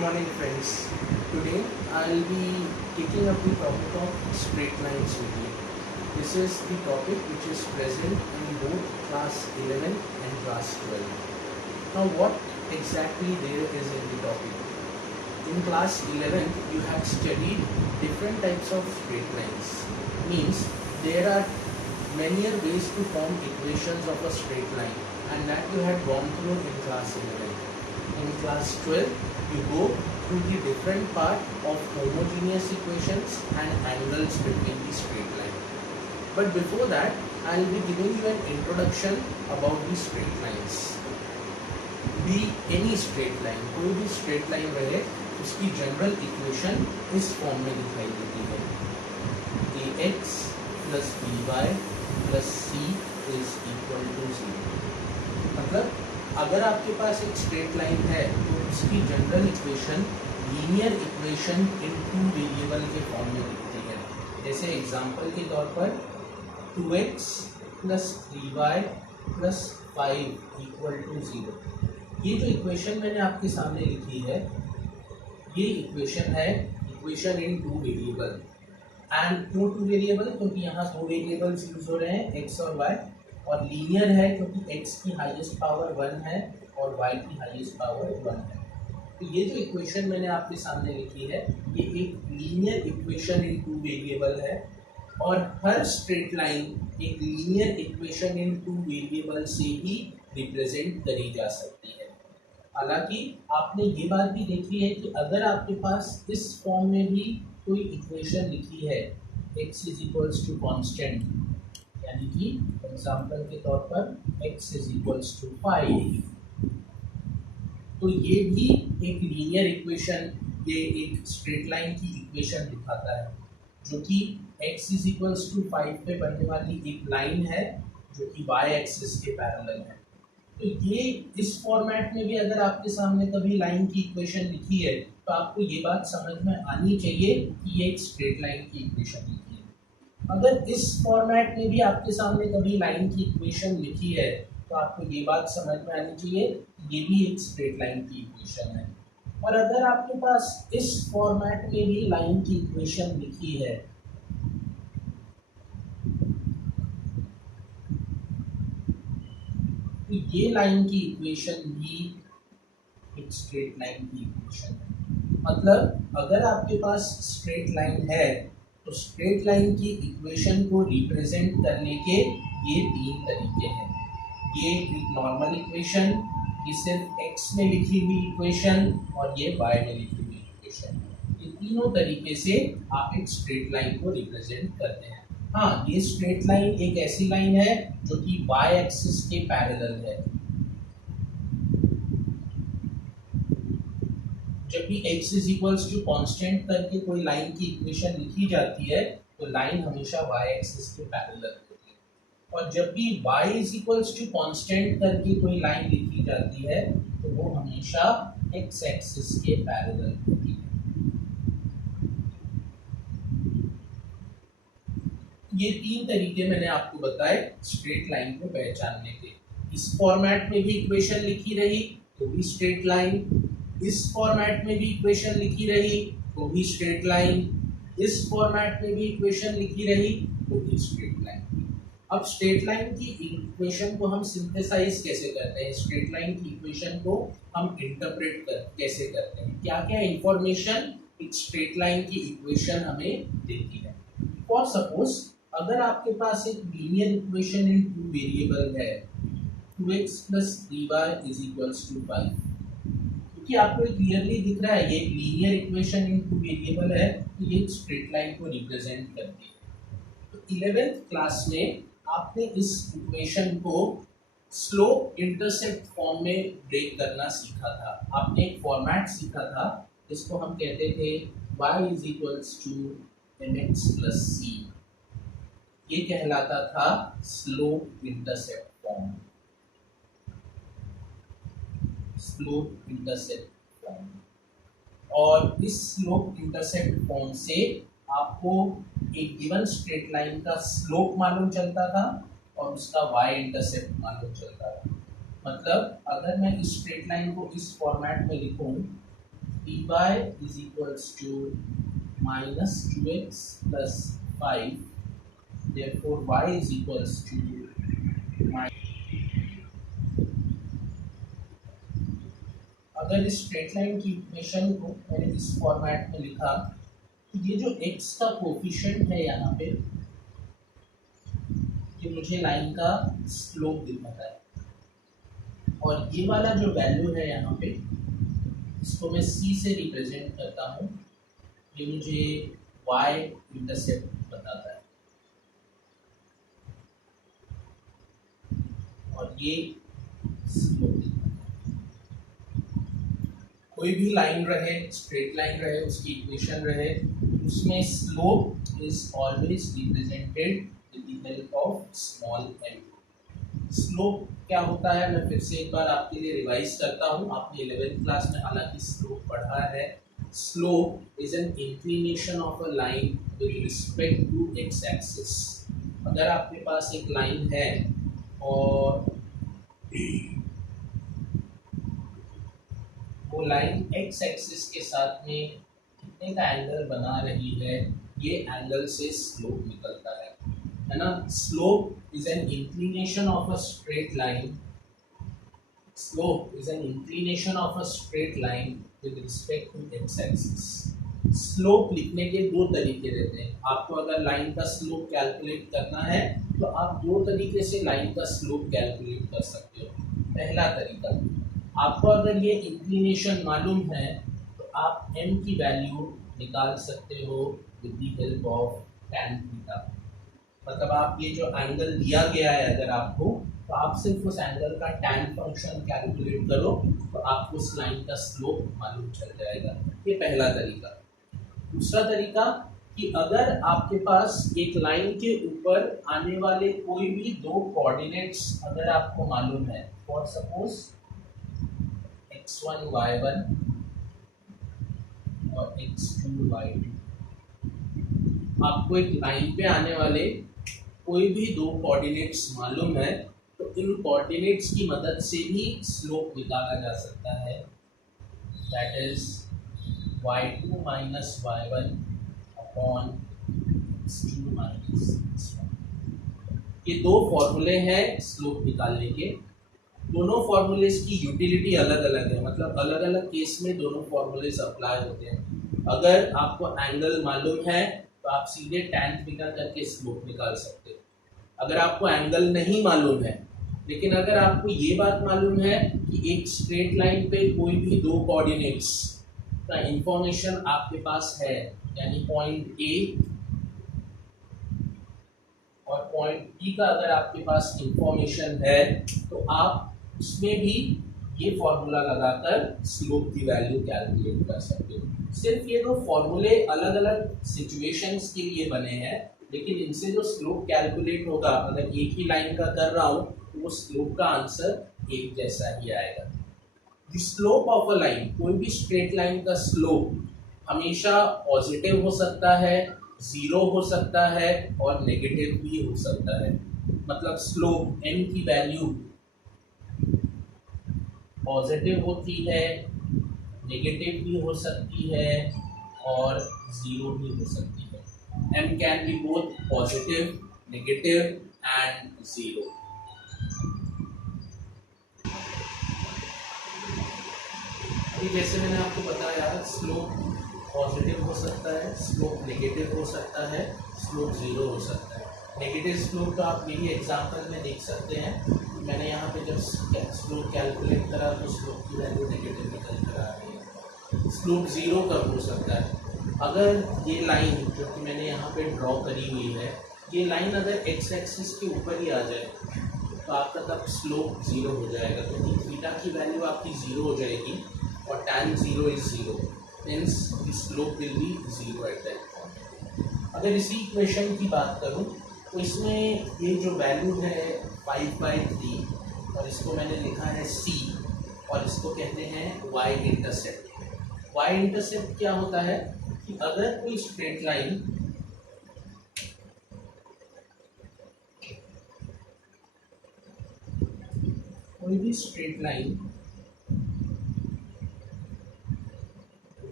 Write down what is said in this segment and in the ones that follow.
morning friends. Today I'll be taking up the topic of straight lines with you. This is the topic which is present in both class 11 and class 12. Now what exactly there is in the topic? In class 11 you have studied different types of straight lines. Means there are many ways to form equations of a straight line, and that you had gone through in class 11. In class 12 you go through the different part of homogeneous equations and angles between the straight line. But before that I will be giving you an introduction about the straight lines. Any straight line, कोई भी straight line रहे, उसकी general equation इस form में दिखाई देती है, ax plus by plus c is equal to 0. मतलब अगर आपके पास एक स्ट्रेट लाइन है तो उसकी general equation linear equation in two variable के फॉर्म में दिखती है. जैसे एग्जांपल के तौर पर 2x plus 3y plus 5 equal to 0. ये जो इक्वेशन मैंने आपके सामने लिखी है, ये इक्वेशन है equation in two variable. And क्यों टू वेरिएबल? क्योंकि यहाँ दो वेरिएबल्स यूज हो रहे हैं, x और y, और लीनियर है क्योंकि x की हाईएस्ट पावर 1 है और y की हाईएस्ट पावर 1 है. तो ये जो इक्वेशन मैंने आपके सामने लिखी है, ये एक linear equation in two variable है, और हर स्ट्रेट लाइन एक linear equation in two variable से ही रिप्रेजेंट करी जा सकती है. हालांकि आपने ये बात भी देखी है कि अगर आपके पास इस फॉर्म में भी कोई इक्वेशन लिखी है, x is equals to constant, यानी कि एग्जाम्पल के तौर पर x इज इक्वल्स टू 5, तो ये भी एक लीनियर इक्वेशन, ये एक स्ट्रेट लाइन की इक्वेशन दिखाता है, जो कि x इज इक्वल्स टू 5 पे बनने वाली एक लाइन है जो कि y एक्सिस के पैरेलल है. तो ये इस फॉर्मेट में भी अगर आपके सामने कभी लाइन की इक्वेशन लिखी है तो आपको ये बात समझ में आनी चाहिए कि ये एक स्ट्रेट लाइन की इक्वेशन लिखी है. अगर इस फॉर्मेट में भी आपके सामने कभी लाइन की इक्वेशन लिखी है तो आपको ये बात समझ में आनी चाहिए कि ये भी एक स्ट्रेट लाइन की इक्वेशन है. और अगर आपके पास इस फॉर्मेट में भी लाइन की इक्वेशन लिखी है तो ये लाइन की इक्वेशन भी एक स्ट्रेट लाइन की इक्वेशन है. मतलब अगर आपके पास स्ट्रेट लाइन है तो स्ट्रेट लाइन की इक्वेशन को रिप्रेजेंट करने के ये तीन तरीके हैं. ये एक नॉर्मल इक्वेशन, ये सिर्फ x में लिखी हुई इक्वेशन, और ये y में लिखी हुई इक्वेशन. ये तीनों तरीके से आप एक स्ट्रेट लाइन को रिप्रेजेंट करते हैं. हाँ, ये स्ट्रेट लाइन एक ऐसी लाइन है जो कि y एक्सिस के पैरेलल है. जब भी x is equals to constant करके कोई लाइन की इक्वेशन लिखी जाती है तो लाइन हमेशा y एक्सिस के पैरेलल होती है, और जब भी y is equals to constant करके कोई लाइन लिखी जाती है तो वो हमेशा x एक्सिस के पैरेलल होती है. ये तीन तरीके मैंने आपको बताए स्ट्रेट लाइन को पहचानने के. इस फॉर्मेट में भी इक्वेशन लिखी रही तो भी स्ट्रेट लाइन, इस फॉर्मेट में भी इक्वेशन लिखी रही तो भी स्ट्रेट लाइन, इस फॉर्मेट में भी इक्वेशन लिखी रही तो भी स्ट्रेट लाइन. अब स्ट्रेट लाइन की इक्वेशन को हम सिंथेसाइज कैसे करते हैं, स्ट्रेट लाइन की इक्वेशन को हम इंटरप्रेट कैसे करते हैं, क्या क्या इंफॉर्मेशन एक स्ट्रेट लाइन की इक्वेशन हमें देती है. फॉर सपोज अगर आपके पास एक linear equation in two variable है, 2x plus 3y is equals to 5, क्योंकि आपको क्लियरली दिख रहा है ये linear equation in two variable है, तो ये स्ट्रेट लाइन को रिप्रेजेंट करती है. तो 11th क्लास में आपने इस इक्वेशन को स्लोप इंटरसेप्ट फॉर्म में ब्रेक करना सीखा था. आपने एक फॉर्मेट सीखा था जिसको हम कहते थे y is equals to mx plus c. ये कहलाता था slope intercept form. Slope intercept form, और इस स्लोप इंटरसेप्ट फॉर्म से आपको एक गिवन स्ट्रेट लाइन का स्लोप मालूम चलता था और उसका y इंटरसेप्ट मालूम चलता था. मतलब अगर मैं इस स्ट्रेट लाइन को इस फॉर्मेट में लिखूं, by is equals to minus 2x plus 5, therefore y is equals to अगर इस स्ट्रेट लाइन की इक्वेशन को मैंने इस फॉर्मेट में लिखा तो ये जो x का कोफिशिएंट है यहाँ पे, ये मुझे लाइन का स्लोप दिखाता है, और ये वाला जो वैल्यू है यहाँ पे, इसको मैं c से रिप्रेजेंट करता हूँ, ये मुझे y इंटरसेप्ट बताता है, और ये स्लोप दिखाता है। कोई भी लाइन रहे, स्ट्रेट लाइन रहे, उसकी इक्वेशन रहे, उसमें slope is always represented with the help of small m। Slope क्या होता है मैं फिर से एक बार आपके लिए रिवाइज करता हूँ, आपने 11th क्लास में हालांकि स्लोप पढ़ा है। Slope is an inclination of a line with respect to X axis. अगर आपके पास एक लाइन है और वो लाइन एक्स एक्सिस के साथ में कितने का एंगल बना रही है, ये एंगल से स्लोप निकलता है ना। Slope is an inclination of a straight line, slope is an inclination of a straight line with respect to X axis. Slope लिखने के दो तरीके रहते हैं। आपको अगर लाइन का स्लोप कैलकुलेट करना है तो आप दो तरीके से लाइन का स्लोप कैलकुलेट कर सकते हो। पहला तरीका, आपको अगर ये इंक्लिनेशन मालूम है तो आप m की वैल्यू निकाल सकते हो with the help of tan theta. मतलब आप ये जो एंगल दिया गया है अगर आपको, तो आप सिर्फ उस एंगल का tan फंक्शन कैलकुलेट करो तो आपको उस लाइन का स्लोप मालूम चल जाएगा। ये पहला तरीका। दूसरा तरीका कि अगर आपके पास एक लाइन के ऊपर आने वाले कोई भी दो कोऑर्डिनेट्स अगर आपको मालूम है, फॉर सपोज x1 y1 और x2 y2, आपको एक लाइन पे आने वाले कोई भी दो कोऑर्डिनेट्स मालूम है तो इन कोऑर्डिनेट्स की मदद से भी स्लोप निकाला जा सकता है। That is y2 minus y1 upon x2 minus x1। ये दो फॉर्मूले हैं स्लोप निकालने के। दोनों फॉर्मूलेस की यूटिलिटी अलग अलग है, मतलब अलग अलग केस में दोनों फॉर्मूलेस अप्लाई होते हैं। अगर आपको एंगल मालूम है तो आप सीधे tan थीटा करके स्लोप निकाल सकते हो। अगर आपको एंगल नहीं मालूम है, लेकिन अगर आपको ये बात मालूम है कि एक स्ट्रेट लाइन पे कोई भी दो कोऑर्डिनेट्स का इंफॉर्मेशन आपके पास है, यानी पॉइंट A और पॉइंट B का अगर आपके पास इंफॉर्मेशन है तो आप उसमें भी ये फॉर्मूला लगाकर स्लोप की वैल्यू कैलकुलेट कर सकते हो। सिर्फ ये दो फॉर्मूले अलग अलग सिचुएशंस के लिए बने हैं, लेकिन इनसे जो स्लोप कैलकुलेट होगा, अगर एक ही लाइन का कर रहा हूँ तो वो स्लोप का आंसर एक जैसा ही आएगा। The slope of a line, कोई भी स्ट्रेट लाइन का स्लोप हमेशा पॉजिटिव हो सकता है, जीरो हो सकता है और नेगेटिव भी हो सकता है। मतलब स्लोप n की वैल्यू पॉजिटिव होती है, नेगेटिव भी हो सकती है और जीरो भी हो सकती है। m can be both positive, negative and zero. जैसे मैंने आपको बताया, स्लोप पॉजिटिव हो सकता है, स्लोप नेगेटिव हो सकता है, स्लोप जीरो हो सकता है। नेगेटिव स्लोप तो आप मेरी एग्जांपल में देख सकते हैं। मैंने यहाँ पे जब स्लोप कैलकुलेट करा तो स्लोप की वैल्यू नेगेटिव निकल कर आ रही है। स्लोप जीरो कब हो सकता है? अगर ये लाइन जो कि मैंने यहाँ पे ड्रॉ करी हुई है, ये लाइन अगर एक्स एक्सिस के ऊपर ही आ जाए तो आपका तब स्लोप जीरो हो जाएगा, क्योंकि थीटा की वैल्यू आपकी जीरो हो जाएगी और tan zero is zero, hence the slope will be zero at that point। अगर इसी इक्वेशन की बात करूं तो इसमें ये जो वैल्यू है 5/3 और इसको मैंने लिखा है c और इसको कहते हैं y इंटरसेप्ट। y इंटरसेप्ट क्या होता है कि अगर कोई स्ट्रेट लाइन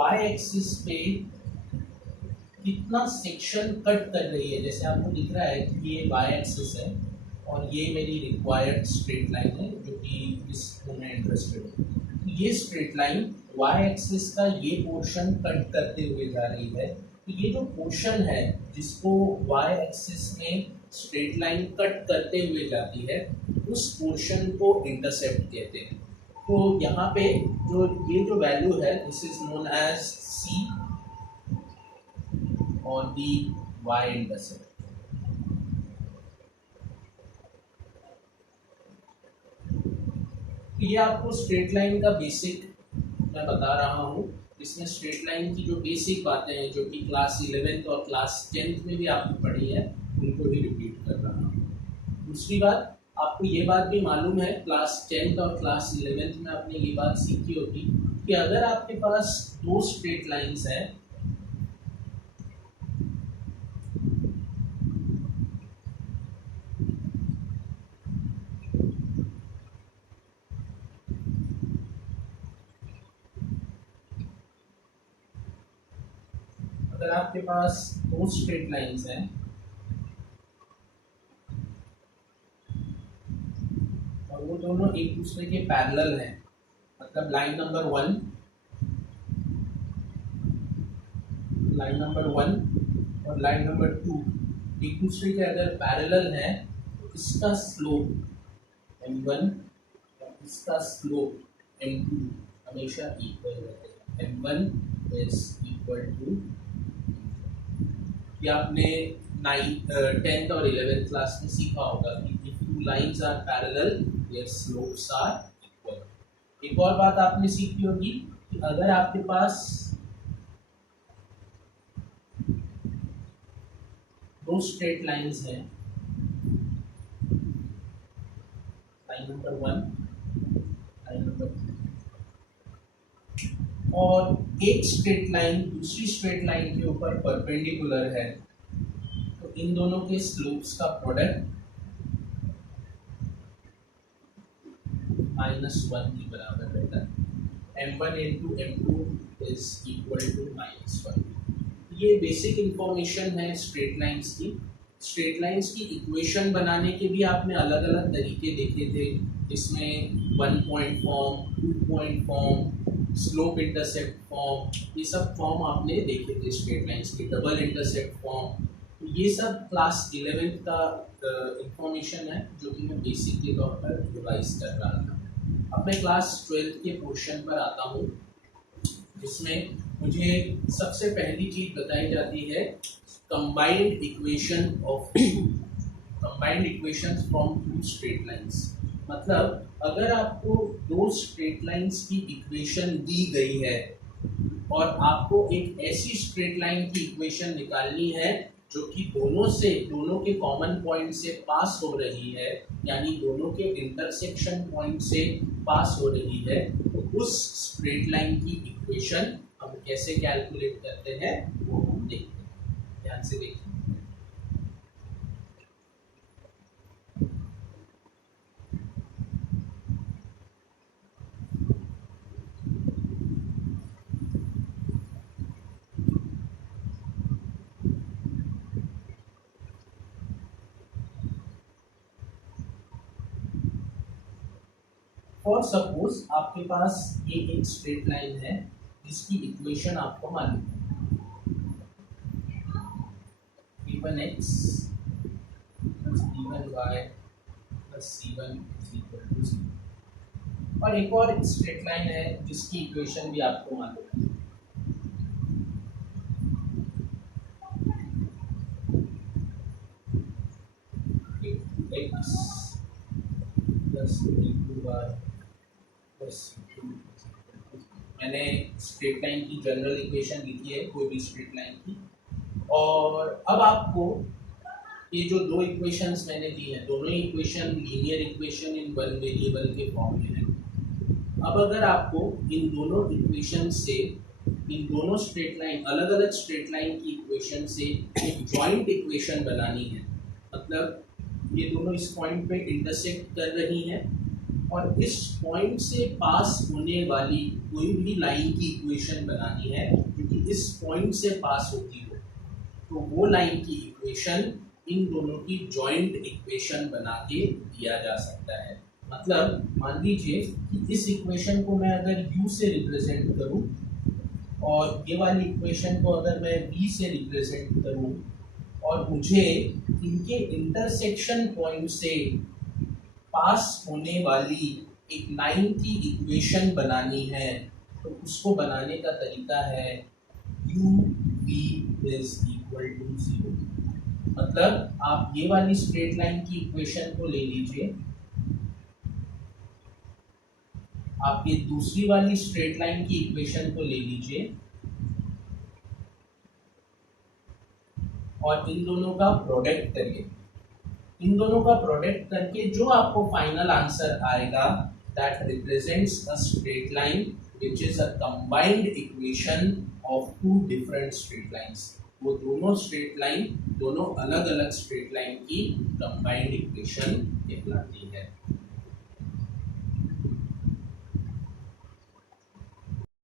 y एक्सिस पे कितना सेक्शन कट कर रही है। जैसे आपको दिख रहा है कि ये y एक्सिस है और ये मेरी रिक्वायर्ड स्ट्रेट लाइन है जो कि इसमें मैं इंटरेस्टेड हूँ। ये स्ट्रेट लाइन y एक्सिस का ये पोर्शन कट करते हुए जा रही है। तो ये जो पोर्शन है जिसको y एक्सिस में स्ट्रेट लाइन कट करते हुए जाती है उस पोर्शन को इंटरसेप्ट कहते हैं। तो यहाँ पे ये जो वैल्यू है this is known as c on the y intercept। ये आपको स्ट्रेट लाइन का बेसिक मैं बता रहा हूँ। इसमें स्ट्रेट लाइन की जो बेसिक बातें हैं जो कि क्लास 11th और क्लास 10th में भी आपने पढ़ी है उनको ही रिपीट कर रहा हूँ। दूसरी बात, आपको ये बात भी मालूम है क्लास 10th और क्लास 11th में आपने ये बात सीखी होगी कि अगर आपके पास दो स्ट्रेट लाइंस हैं अगर आपके पास दो स्ट्रेट लाइंस हैं और वो दोनों एक दूसरे के पैरेलल हैं, मतलब लाइन नंबर 1 और लाइन नंबर 2 एक दूसरे के अगर पैरेलल है तो इसका स्लोप m1 और इसका स्लोप m2 हमेशा इक्वल रहते हैं। m1 इज इक्वल टू, या आपने 10th और 11th क्लास में सीखा होगा कि if two lines are parallel their slopes are equal। एक और बात आपने सीखी होगी कि अगर आपके पास दो स्ट्रेट लाइंस हैं, लाइन नंबर 1, लाइन नंबर 2, और एक स्ट्रेट लाइन दूसरी स्ट्रेट लाइन के ऊपर परपेंडिकुलर है, तो इन दोनों के स्लोप्स का प्रोडक्ट -1 के बराबर रहता है। m1 into m2 is equal to -1। ये बेसिक इंफॉर्मेशन है स्ट्रेट लाइंस की। स्ट्रेट लाइंस की इक्वेशन बनाने के भी आपने अलग अलग तरीके देखे थे। इसमें 1 point form, 2 point form, slope intercept form, ये सब फॉर्म आपने देखे थे स्ट्रेट लाइंस के, डबल इंटरसेप्ट फॉर्म। ये सब क्लास 11th का इंफॉर्मेशन है जो कि मैं बेसिक के तौर पर रिवाइज कर रहा था। अब मैं क्लास 12th के पोर्शन पर आता हूँ जिसमें मुझे सबसे पहली चीज बताई जाती है combined equation from two straight lines. मतलब अगर आपको दो स्ट्रेट लाइंस की इक्वेशन दी गई है और आपको एक ऐसी स्ट्रेट लाइन की इक्वेशन निकालनी है जो कि दोनों के कॉमन पॉइंट से पास हो रही है, यानी दोनों के इंटरसेक्शन पॉइंट से पास हो रही है, तो उस स्ट्रेट लाइन की इक्वेशन हम कैसे कैलकुलेट करते हैं वो हम देखते हैं। ध्यान से देखिए। और सपोज आपके पास ये एक स्ट्रेट लाइन है जिसकी इक्वेशन आपको मालूम है b1x plus b1y plus c1 is equal to 0। और एक और स्ट्रेट लाइन है जिसकी इक्वेशन भी आपको मालूम है x plus b2y plus c2। मैंने स्ट्रेट लाइन की जनरल इक्वेशन लिखी है कोई भी स्ट्रेट लाइन की। और अब आपको ये जो दो इक्वेशंस मैंने दी हैं दोनों equation linear equation in one variable के फॉर्म में है। अब अगर आपको इन दोनों इक्वेशन से इन दोनों स्ट्रेट लाइन अलग अलग स्ट्रेट लाइन की इक्वेशन से एक जॉइंट इक्वेशन बनानी है, मतलब ये दोनों इस पॉइंट पे इंटरसेक्ट कर रही हैं और इस पॉइंट से पास होने वाली कोई भी लाइन की इक्वेशन बनानी है क्योंकि इस पॉइंट से पास होती हो, तो वो लाइन की इक्वेशन इन दोनों की जॉइंट इक्वेशन बना के दिया जा सकता है। मतलब मान लीजिए कि इस इक्वेशन को मैं अगर u से रिप्रेजेंट करूं और ये वाली इक्वेशन को अगर मैं v से रिप्रेजेंट करूं और मुझे इनके इंटरसेक्शन पॉइंट से पास होने वाली एक लाइन की इक्वेशन बनानी है, तो उसको बनाने का तरीका है u v is equal to 0। मतलब आप ये वाली स्ट्रेट लाइन की इक्वेशन को ले लीजिए, आप ये दूसरी वाली स्ट्रेट लाइन की इक्वेशन को ले लीजिए और इन दोनों का प्रोडक्ट करिए। इन दोनों का प्रोडक्ट करके जो आपको फाइनल आंसर आएगा that represents a straight line which is a combined equation of two different straight lines. वो दोनों स्ट्रेट लाइन दोनों अलग अलग स्ट्रेट लाइन की कंबाइंड इक्वेशन कहलाती है।